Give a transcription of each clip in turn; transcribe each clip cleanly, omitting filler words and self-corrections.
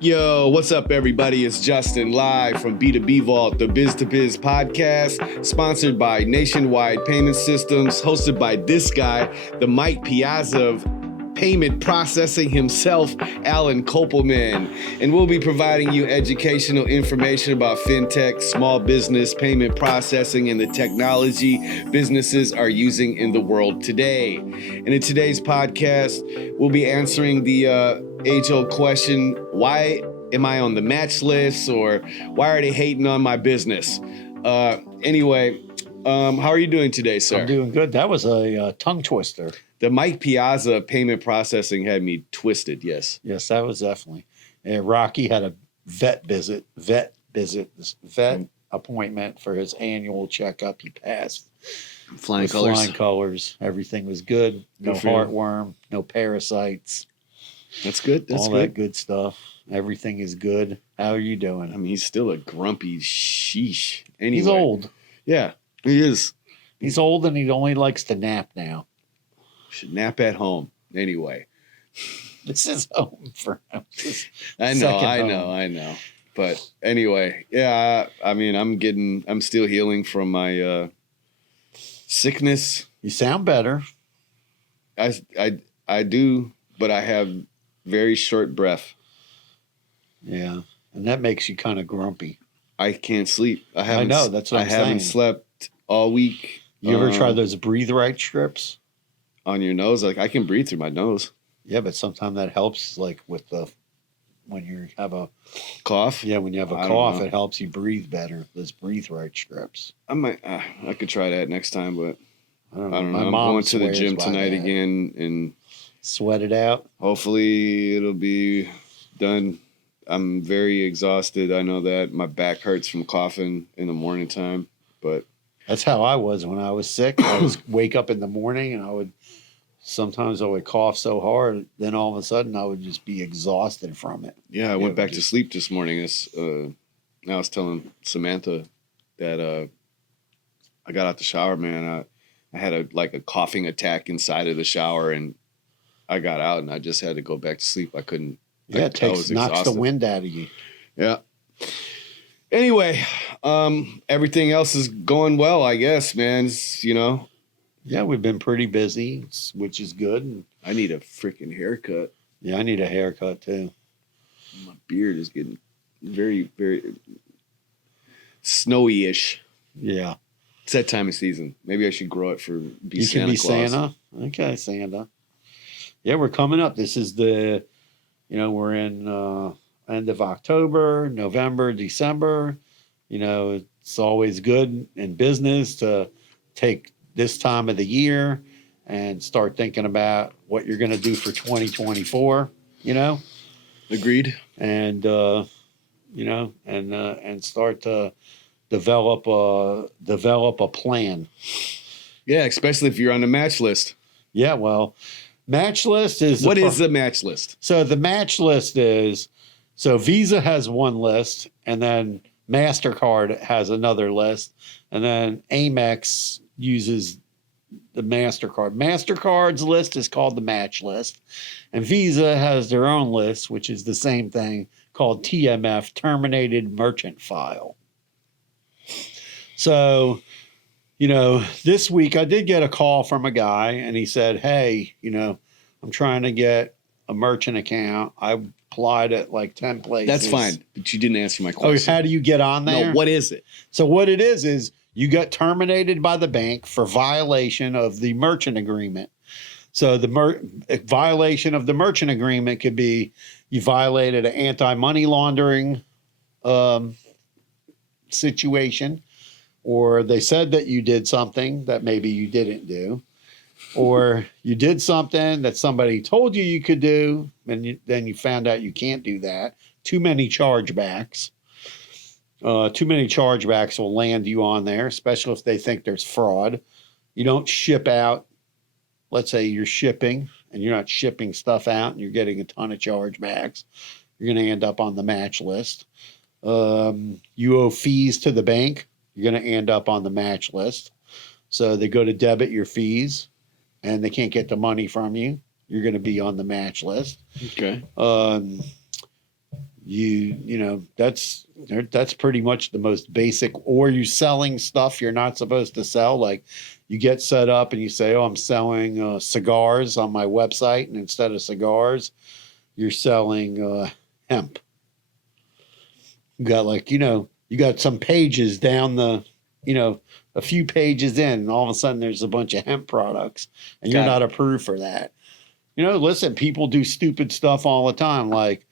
Yo, what's up, everybody? It's Justin live from B2B Vault, the Biz to Biz podcast, sponsored by Nationwide Payment Systems, hosted by this guy, the Mike Piazza of payment processing himself, Alan Kopelman. And we'll be providing you educational information about fintech, small business, payment processing, and the technology businesses are using in the world today. And in today's podcast, we'll be answering the age-old question, why am I on the match list, or why are they hating on my business? Anyway, how are you doing today, sir? I'm doing good. That was a tongue twister. The Mike Piazza payment processing had me twisted, yes. Yes, that was definitely. And Rocky had a vet appointment for his annual checkup. He passed. Flying with colors. Flying colors. Everything was good. No Good for you. heartworm, no parasites. That's good. That's all good. that good stuff. Everything is good. How are you doing? I mean, he's still a grumpy sheesh. Anyway. He's old. Yeah, he is. He's old and he only likes to nap now. Should nap at home. Anyway. This is home for him. I know. But anyway, yeah, I mean, I'm still healing from my sickness. You sound better. I do, but I have very short breath. Yeah. And that makes you kind of grumpy. I can't sleep. I know, that's what I'm haven't saying. slept all week. You ever try those breathe right strips? On your nose? Like, I can breathe through my nose. Yeah, but sometimes that helps, like with when you have a Cough? Yeah, when you have a I don't cough, know. it helps you breathe better. Those breathe right strips. I could try that next time, but I don't I don't know. My I'm mom going to the swears gym by tonight that. again, and Sweat it out. hopefully it'll be done. I'm very exhausted. I know that my back hurts from coughing in the morning time, but That's how I was when I was sick. I would wake up in the morning and sometimes I would cough so hard, then all of a sudden I would just be exhausted from it. yeah, I It went would back to just- sleep this morning. I was telling Samantha that I got out the shower, man. I had a coughing attack inside of the shower, and I got out, and I just had to go back to sleep. I couldn't. Yeah, it I was knocks the exhausted. wind out of you. Yeah. Anyway, everything else is going well, I guess, man. Yeah, we've been pretty busy, which is good. And I need a freaking haircut. yeah, I need a haircut too. My beard is getting very, very snowy-ish. Yeah. It's that time of season. Maybe I should grow it for You Santa can be Claus. Santa. Okay, Santa. Yeah, we're coming up. This is we're in end of October, November, December. It's always good in business to take this time of the year and start thinking about what you're going to do for 2024, Agreed. and and start to develop a plan. Yeah, especially if you're on the match list. Yeah, well, match list is What is the match list? So the match list is, Visa has one list, and then MasterCard has another list, and then Amex uses the MasterCard. MasterCard's list is called the match list, and Visa has their own list, which is the same thing, called TMF, Terminated Merchant File. So, this week I did get a call from a guy, and he said, hey, I'm trying to get a merchant account. I applied at like 10 places. That's fine, but you didn't answer my Oh, question. how do you get on there? No, what is it? So what it is you got terminated by the bank for violation of the merchant agreement. So the violation of the merchant agreement could be you violated an anti-money laundering situation, or they said that you did something that maybe you didn't do, or you did something that somebody told you could do, and then you found out you can't do that. Too many chargebacks. Too many chargebacks will land you on there, especially if they think there's fraud. You don't ship out. Let's say you're shipping and you're not shipping stuff out and you're getting a ton of chargebacks. You're going to end up on the match list. You owe fees to the bank. You're going to end up on the match list. So they go to debit your fees and they can't get the money from you. You're going to be on the match list. Okay. that's pretty much the most basic. Or you selling stuff you're not supposed to sell. Like you get set up and you say, oh, I'm selling cigars on my website, and instead of cigars you're selling hemp. You got you got some pages down a few pages in, and all of a sudden there's a bunch of hemp products, and you're not approved for that. Listen, people do stupid stuff all the time. Like,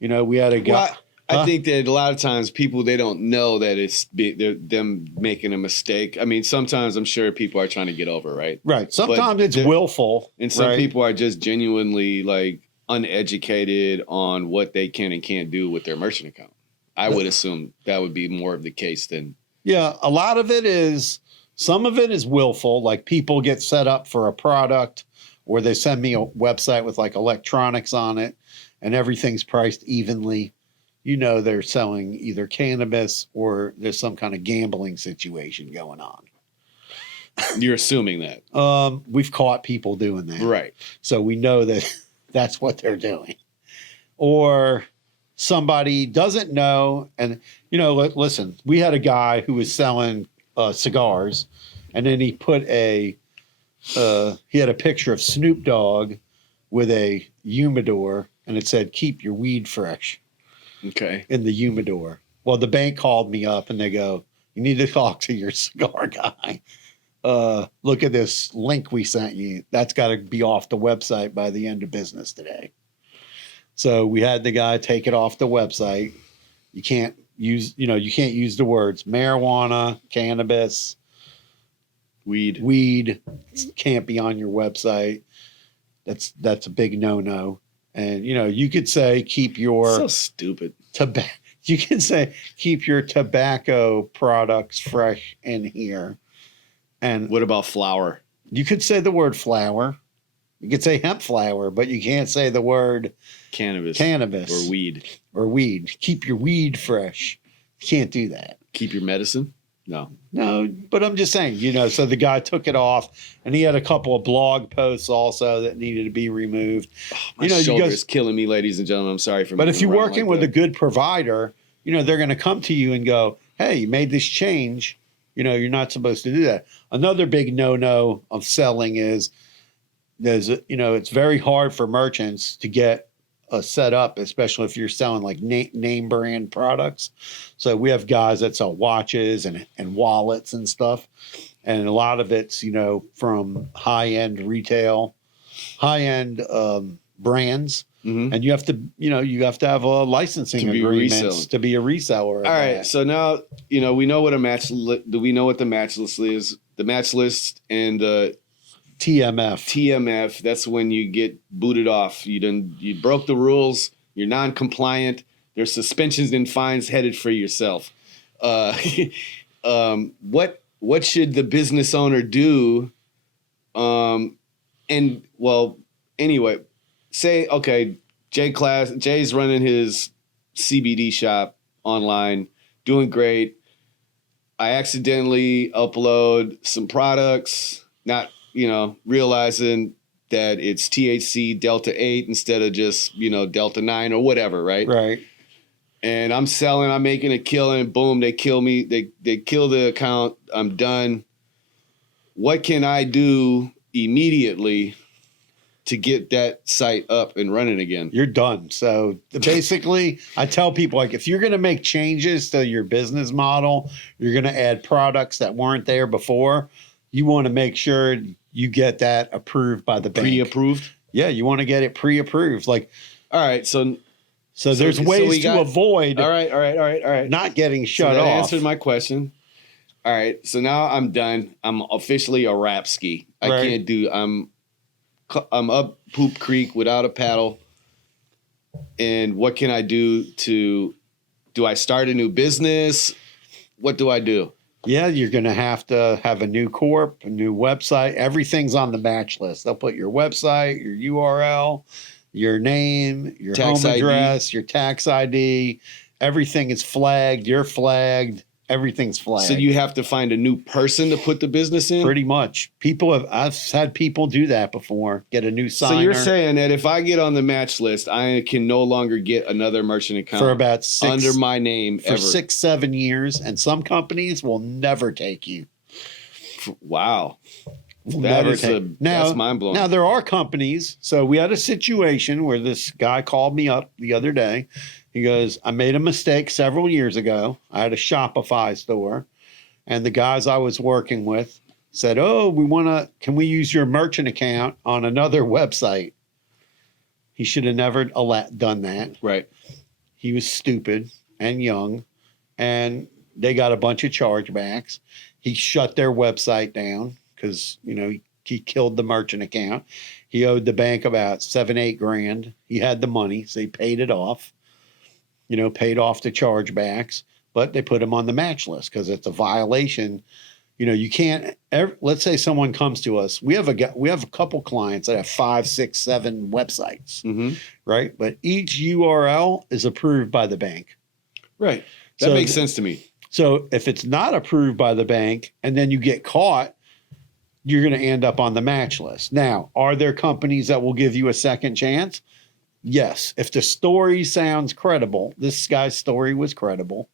we had a guy. Well, I think that a lot of times people, they don't know that they're them making a mistake. I mean, sometimes I'm sure people are trying to get over, right? Right. Sometimes it's willful. And some people are just genuinely like uneducated on what they can and can't do with their merchant account. I would assume that would be more of the case than. Yeah, a lot of it is, some of it is willful. Like people get set up for a product, or they send me a website with like electronics on it, and everything's priced evenly. They're selling either cannabis or there's some kind of gambling situation going on. You're assuming that. We've caught people doing that. Right. So we know that that's what they're doing. Or somebody doesn't know. And, listen, we had a guy who was selling cigars, and then he put he had a picture of Snoop Dogg with a humidor, and it said, keep your weed fresh. Okay. In the humidor. Well, the bank called me up and they go, you need to talk to your cigar guy. Look at this link we sent you. That's got to be off the website by the end of business today. So we had the guy take it off the website. You can't use the words marijuana, cannabis, weed can't be on your website. That's a big no-no. And, you could say keep your... So stupid. You can say keep your tobacco products fresh in here. And what about flower? You could say the word flower. You could say hemp flower, but you can't say the word... Cannabis. Or weed. Keep your weed fresh. You can't do that. Keep your medicine? No, but I'm just saying, so the guy took it off, and he had a couple of blog posts also that needed to be removed. Oh, my shoulder is killing me, ladies and gentlemen. I'm sorry for. But if you're working with a good provider, they're going to come to you and go, "Hey, you made this change. You're not supposed to do that." Another big no-no of selling is it's very hard for merchants to get a setup, especially if you're selling like name brand products. So we have guys that sell watches and wallets and stuff. And a lot of it's, from high-end retail, high-end brands. Mm-hmm. And you have to have a licensing agreement to be a reseller. All right. So now, we know what we know what the match list is. The match list and the TMF. That's when you get booted off. You broke the rules. You're non-compliant. There's suspensions and fines headed for yourself. What should the business owner do? Anyway, say okay, Jay's running his CBD shop online, doing great. I accidentally upload some products, not realizing that it's THC Delta 8 instead of just, Delta 9 or whatever, right? Right. And I'm making a killing, boom, they kill me, they kill the account, I'm done. What can I do immediately to get that site up and running again? You're done. So basically, I tell people, like, if you're going to make changes to your business model, you're going to add products that weren't there before, you want to make sure you get that approved by the bank. Pre-approved? Yeah, you want to get it pre-approved. Like, all right, so there's ways to avoid. All right. Not getting shut off. That answered my question. All right, so now I'm done. I'm officially a rap ski. I can't do. I'm up Poop Creek without a paddle. And what can I do do I start a new business? What do I do? Yeah, you're going to have a new corp, a new website. Everything's on the match list. They'll put your website, your URL, your name, your tax home ID. address, your tax ID. Everything is flagged. You're flagged. everything's flagged. So you have to find a new person to put the business in? Pretty much. I've had people do that before, get a new signer. So you're saying that if I get on the match list, I can no longer get another merchant account for about under my name for ever? 6-7 years, and some companies will never take you. Wow. That's mind blowing. Now there are companies. So we had a situation where this guy called me up the other day. He goes, I made a mistake several years ago. I had a Shopify store, and the guys I was working with said, "Oh, can we use your merchant account on another website?" He should have never done that. Right. He was stupid and young, and they got a bunch of chargebacks. He shut their website down because, he killed the merchant account. He owed the bank about $7-8 grand. He had the money, so he paid it off, paid off the chargebacks, but they put him on the match list because it's a violation. You can't let's say someone comes to us. We have a couple clients that have 5, 6, 7 websites, right? But each URL is approved by the bank. Right. That makes sense to me. So if it's not approved by the bank and then you get caught, you're going to end up on the match list. Now, are there companies that will give you a second chance? Yes. If the story sounds credible, this guy's story was credible,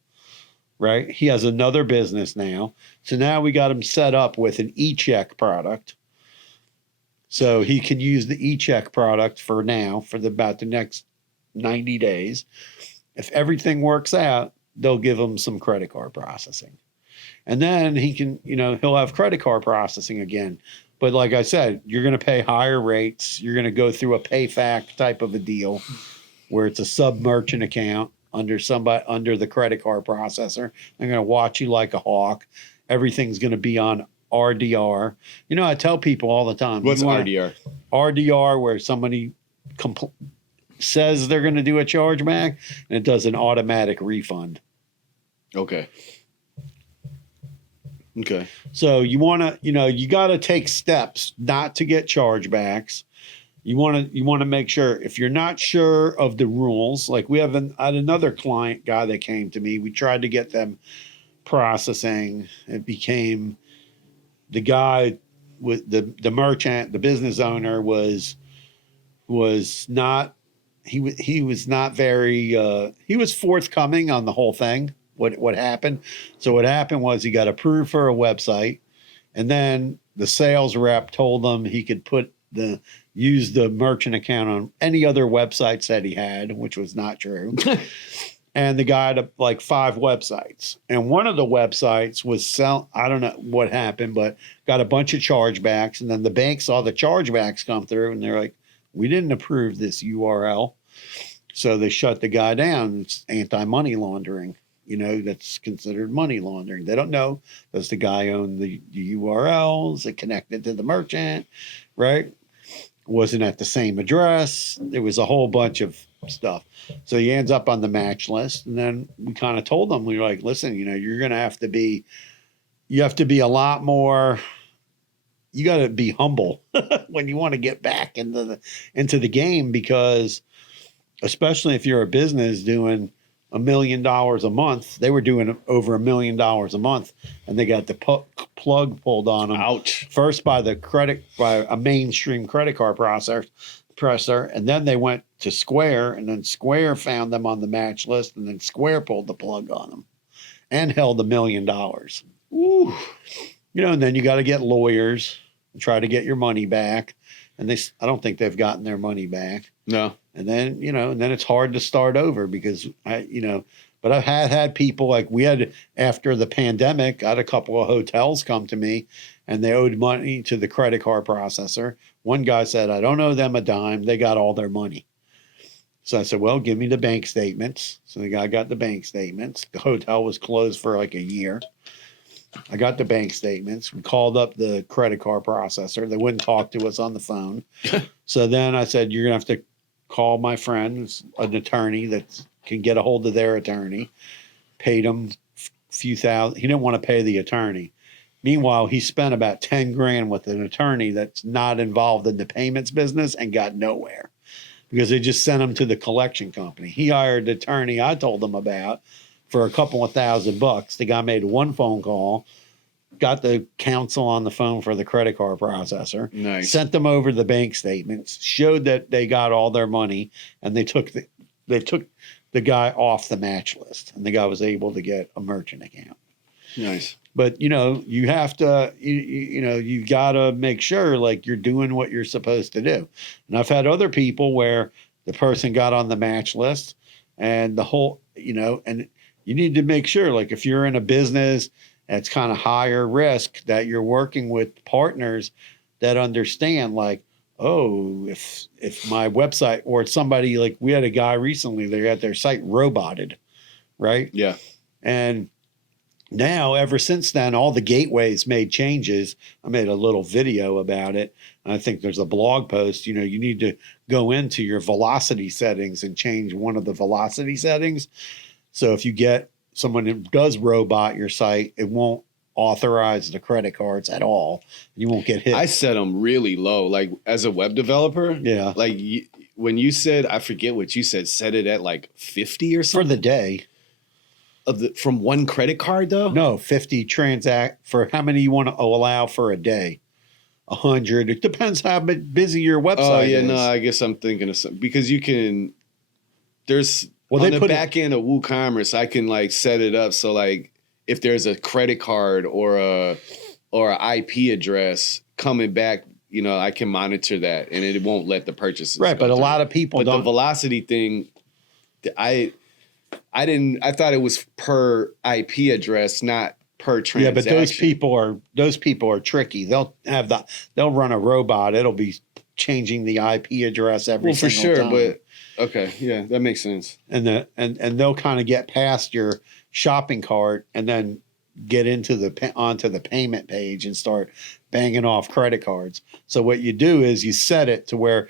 right? He has another business now. So now we got him set up with an e-check product. So he can use the e-check product for about the next 90 days. If everything works out, they'll give him some credit card processing. And then he can, he'll have credit card processing again. But like I said, you're going to pay higher rates. You're going to go through a PayFac type of a deal where it's a sub-merchant account under the credit card processor. They're going to watch you like a hawk. Everything's going to be on RDR. I tell people all the time. What's RDR? RDR, where somebody says they're going to do a chargeback, and it does an automatic refund. Okay. So you want to, you got to take steps not to get chargebacks. You want to make sure, if you're not sure of the rules, like I had another client guy that came to me. We tried to get them processing. It became the guy with the merchant, the business owner was not. He was not very. He was forthcoming on the whole thing. What happened? So what happened was he got approved for a website, and then the sales rep told him he could use the merchant account on any other websites that he had, which was not true. And the guy had like 5 websites, and one of the websites was I don't know what happened, but got a bunch of chargebacks, and then the bank saw the chargebacks come through, and they're like, "We didn't approve this URL," so they shut the guy down. It's anti-money laundering. That's considered money laundering. They don't know, does the guy own the URL? Is it connected to the merchant, right? Wasn't at the same address. There was a whole bunch of stuff. So he ends up on the match list. And then we kind of told him, we were like, listen, you're going to have to be a lot more, you got to be humble when you want to get back into the game, because especially if you're a business doing $1 million a month. They were doing over $1 million a month, and they got the plug pulled on them. Ouch! First by a mainstream credit card processor, and then they went to Square, and then Square found them on the match list, and then Square pulled the plug on them, and held $1 million. Ooh. And then you got to get lawyers and try to get your money back, and I don't think they've gotten their money back. No. And then, and then it's hard to start over because but I've had people like after the pandemic, I had a couple of hotels come to me and they owed money to the credit card processor. One guy said, I don't owe them a dime. They got all their money. So I said, well, give me the bank statements. So the guy got the bank statements. The hotel was closed for like a year. I got the bank statements. We called up the credit card processor. They wouldn't talk to us on the phone. So then I said, you're going to have to call my friend, an attorney that can get a hold of their attorney. Paid him a few thousand. He didn't want to pay the attorney. Meanwhile, he spent about 10 grand with an attorney that's not involved in the payments business and got nowhere because they just sent him to the collection company. He hired the attorney I told him about for a couple of $1,000. The guy made one phone call, got the counsel on the phone for the credit card processor, Nice. sent them over the bank statements, showed that they got all their money, and they took the guy off the match list, and the guy was able to get a merchant account. Nice. But you have to, you've got to make sure like you're doing what you're supposed to do. And I've had other people where the person got on the match list, and the whole, and you need to make sure, like if you're in a business that's kind of higher risk, that you're working with partners that understand, like, oh, if my website or somebody, like we had a guy recently, they got their site roboted, right? Yeah. And now, ever since then, all the gateways made changes. I made a little video about it. And I think there's a blog post. You need to go into your velocity settings and change one of the velocity settings. So if you get someone who does robot your site, it won't authorize the credit cards at all. You won't get hit. I set them really low. Like as a web developer, Yeah. Like when you said, I forget what you said, set it at like 50 or For something the day. From one credit card though? No, 50 transact for how many you want to allow for a day. 100. It depends how busy your website Oh yeah, is. no, I guess I'm thinking of something because you can. There's Well, on they the put back end of WooCommerce, I can like set it up so like if there's a credit card or a IP address coming back, I can monitor that and it won't let the purchases. Right, go but a through. lot of people But don't. the velocity thing, I thought it was per IP address, not per transaction. Yeah, but those people are tricky. They'll run a robot. It'll be changing the IP address every for single sure. time. But okay, yeah, that makes sense. and they'll kind of get past your shopping cart and then get onto the payment page and start banging off credit cards. So what you do is you set it to where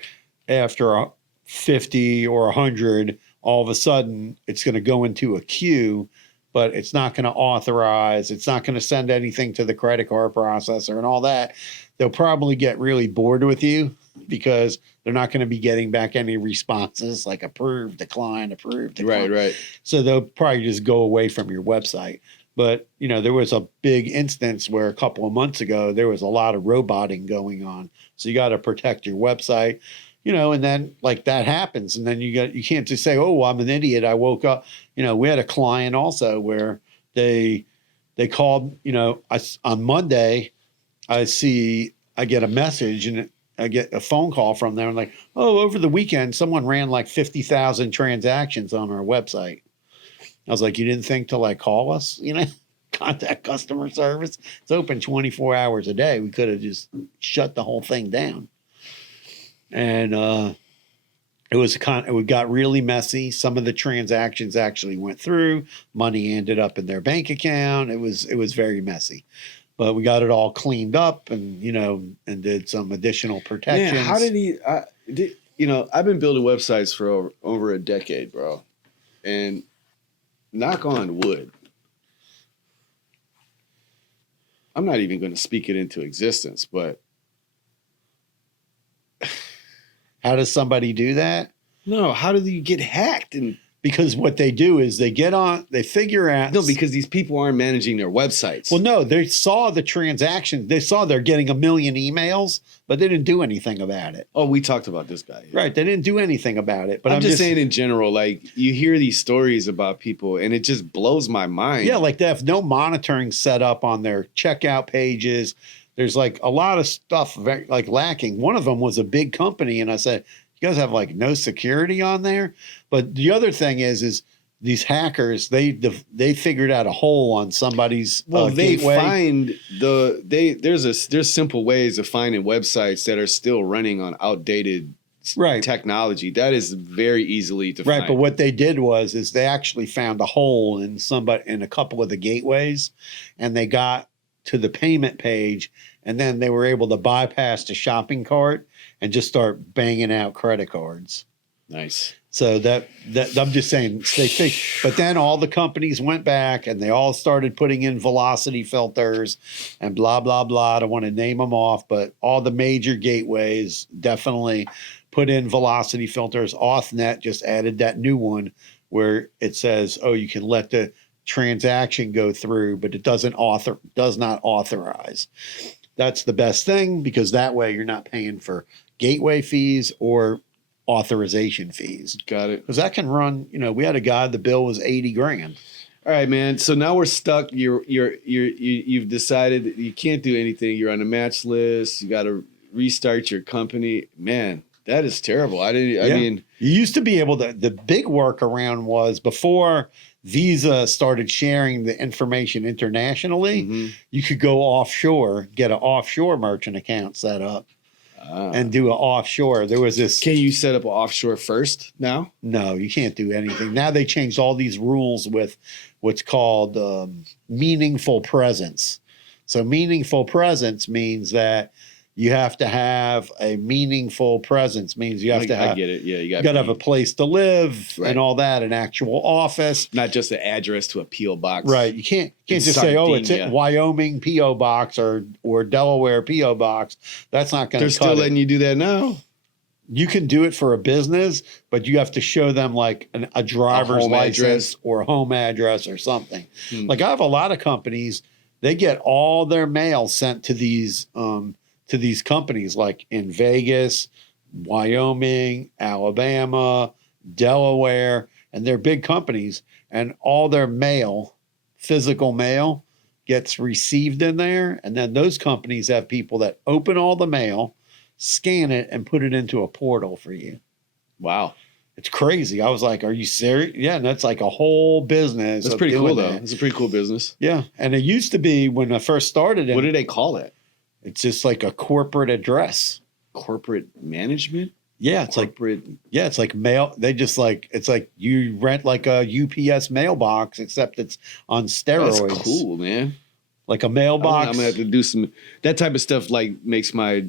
after 50 or 100, all of a sudden it's going to go into a queue, but it's not going to authorize. It's not going to send anything to the credit card processor and all that. They'll probably get really bored with you because they're not going to be getting back any responses like approve, decline, approve, decline. Right. So they'll probably just go away from your website. But, there was a big instance where a couple of months ago, there was a lot of roboting going on. So you got to protect your website, and then like that happens. And then you can't just say, oh, I'm an idiot. I woke up. We had a client also where they called, on Monday, I get a message and I get a phone call from them like, oh, over the weekend, someone ran like 50,000 transactions on our website. I was like, you didn't think to like call us, contact customer service. It's open 24 hours a day. We could have just shut the whole thing down. And it got really messy. Some of the transactions actually went through. Money ended up in their bank account. It was very messy. But we got it all cleaned up and, and did some additional protections. Man, how did he? I've been building websites for over a decade, bro. And knock on wood, I'm not even going to speak it into existence, but how does somebody do that? No, how do you get hacked? And because what they do is they figure out. No, because these people aren't managing their websites. Well, no, they saw the transactions. They saw they're getting 1 million emails, but they didn't do anything about it. Oh, we talked about this guy. Right. They didn't do anything about it. But I'm just saying in general, like you hear these stories about people and it just blows my mind. Yeah, like they have no monitoring set up on their checkout pages. There's like a lot of stuff like lacking. One of them was a big company. And I said, you guys have like no security on there. But the other thing is these hackers, they figured out a hole on somebody's they gateway. find there's simple ways of finding websites that are still running on outdated technology. That is very easily to find. Right, but what they did is they actually found a hole in a couple of the gateways, and they got to the payment page, and then they were able to bypass the shopping cart and just start banging out credit cards. Nice. So that I'm just saying, but then all the companies went back and they all started putting in velocity filters and blah, blah, blah. I don't want to name them off, but all the major gateways definitely put in velocity filters. Authnet just added that new one where it says, oh, you can let the transaction go through, but it does not authorize. That's the best thing, because that way you're not paying for gateway fees or authorization fees. Got it. Because that can run, we had a guy, the bill was 80 grand. All right, man. So now we're stuck. You've decided that you can't do anything. You're on a match list. You got to restart your company. Man, that is terrible. I mean, you used to be able to, the big workaround was before Visa started sharing the information internationally, you could go offshore, get an offshore merchant account set up and do an offshore. There was this. Can you set up an offshore first now? No, you can't do anything. Now they changed all these rules with what's called meaningful presence. So meaningful presence means that you have to have a meaningful presence, means you have to have. I get it. Yeah, you got to have a place to live and all that, an actual office, not just an address to a PO box. Right. You can't just say, "Oh, it's a Wyoming PO box or Delaware PO box." That's not going to. They're still letting you do that now. You can do it for a business, but you have to show them like a driver's license or a home address or something. Like I have a lot of companies, they get all their mail sent to these companies like in Vegas, Wyoming, Alabama, Delaware, and they're big companies, and all their mail, physical mail, gets received in there. And then those companies have people that open all the mail, scan it, and put it into a portal for you. Wow. It's crazy. I was like, are you serious? Yeah, and that's like a whole business. That's pretty cool, though. It's a pretty cool business. Yeah. And it used to be when I first started. What do they call it? It's just like a corporate address. Corporate management? Yeah, it's like mail. They just like, it's like you rent like a UPS mailbox, except it's on steroids. That's cool, man. Like a mailbox. I'm gonna have to do that type of stuff. Like makes my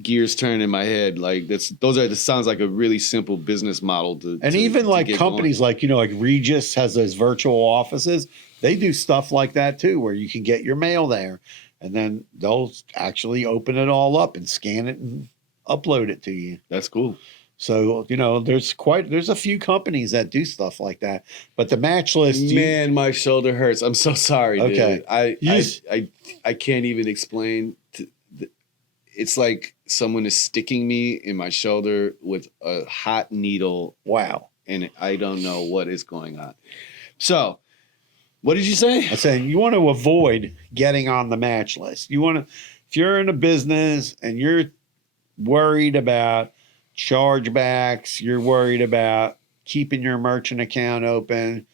gears turn in my head. Like that sounds like a really simple business model even like companies going. Like Regis has those virtual offices. They do stuff like that too, where you can get your mail there. And then they'll actually open it all up and scan it and upload it to you. That's cool. So, there's a few companies that do stuff like that. But the match list. Man, my shoulder hurts. I'm so sorry, dude. I can't even explain. It's like someone is sticking me in my shoulder with a hot needle. Wow. And I don't know what is going on. So, what did you say? I'm saying you want to avoid getting on the match list. If you're in a business and you're worried about chargebacks, you're worried about keeping your merchant account open.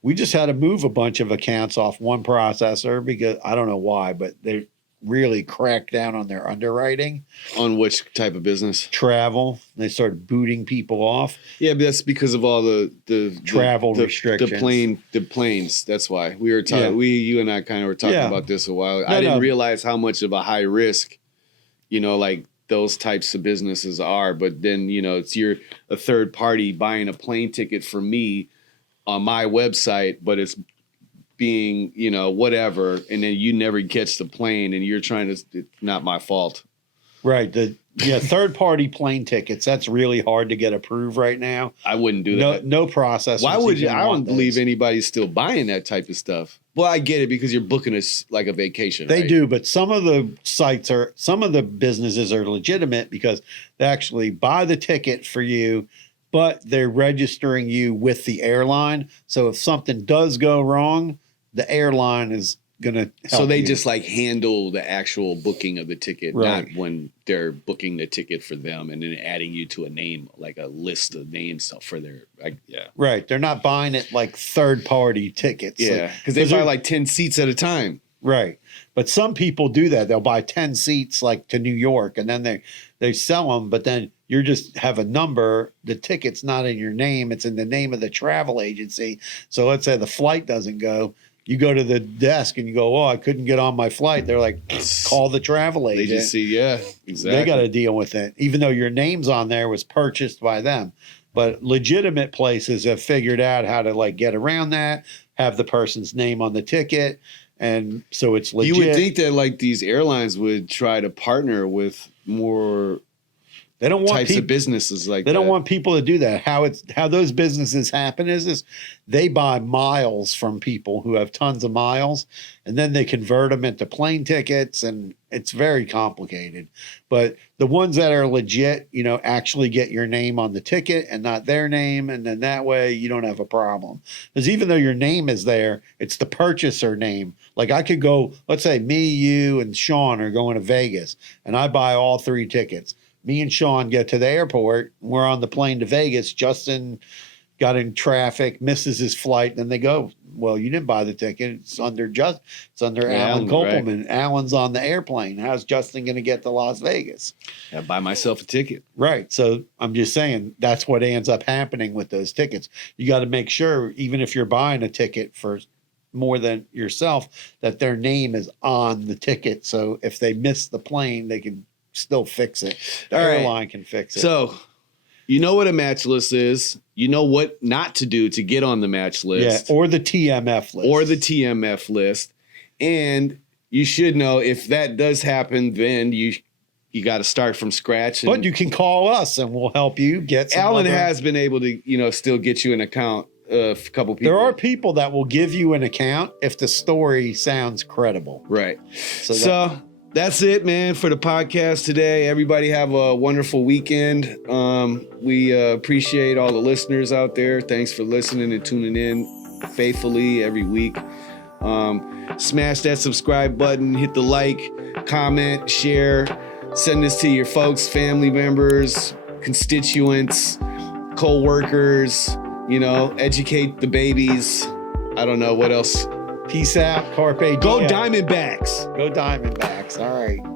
We just had to move a bunch of accounts off one processor because I don't know why, but they really cracked down on their underwriting. On which type of business? Travel. They started booting people off. Yeah, but that's because of all the travel restrictions. The planes. That's why we were talking. Yeah. You and I kind of were talking about this a while. I didn't realize how much of a high risk, like those types of businesses are. But then it's you're a third party buying a plane ticket for me on my website, but it's being, whatever, and then you never catch the plane and you're trying to, it's not my fault. Right. Third party plane tickets, that's really hard to get approved right now. I wouldn't do that. No process. Why would you? I don't believe anybody's still buying that type of stuff. Well, I get it because you're booking like a vacation. They do, but some of the businesses are legitimate because they actually buy the ticket for you, but they're registering you with the airline. So if something does go wrong, the airline is going to help So they you. just like handle the actual booking of the ticket, Right. not when they're booking the ticket for them and then adding you to a name, like a list of names for their, Right. They're not buying it like third party tickets. Yeah. Because they buy like 10 seats at a time. Right. But some people do that. They'll buy 10 seats like to New York and then they sell them, but then you just have a number. The ticket's not in your name. It's in the name of the travel agency. So let's say the flight doesn't go. You go to the desk and you go, "Oh, I couldn't get on my flight." They're like, "Call the travel agent." Agency, yeah, exactly. They got to deal with it, even though your name's on there was purchased by them. But legitimate places have figured out how to like get around that, have the person's name on the ticket, and so it's legit. You would think that like these airlines would try to partner with more They don't want types of businesses like that. They don't want people to do that. How those businesses happen is they buy miles from people who have tons of miles, and then they convert them into plane tickets, and it's very complicated. But the ones that are legit, actually get your name on the ticket and not their name, and then that way you don't have a problem. Because even though your name is there, it's the purchaser name. Like I could go, let's say me, you, and Sean are going to Vegas, and I buy all 3 tickets. Me and Sean get to the airport. We're on the plane to Vegas. Justin got in traffic, misses his flight, and then they go, well, you didn't buy the ticket. It's under Alan Kopelman. Right. Alan's on the airplane. How's Justin going to get to Las Vegas? I buy myself a ticket. Right. So I'm just saying that's what ends up happening with those tickets. You got to make sure, even if you're buying a ticket for more than yourself, that their name is on the ticket. So if they miss the plane, they can still fix it. The airline can fix it. So, you know what a match list is. You know what not to do to get on the match list. Yeah, or the TMF list. And you should know if that does happen, then you got to start from scratch. But you can call us and we'll help you get some. Alan has been able to, still get you an account. A couple people. There are people that will give you an account if the story sounds credible. Right. So that's it, man, for the podcast today. Everybody have a wonderful weekend. We appreciate all the listeners out there. Thanks for listening and tuning in faithfully every week. Smash that subscribe button, hit the like, comment, share. Send this to your folks, family members, constituents, co-workers, educate the babies. I don't know what else. Peace out. Carpe diem. Go Diamondbacks. Go Diamondbacks. All right.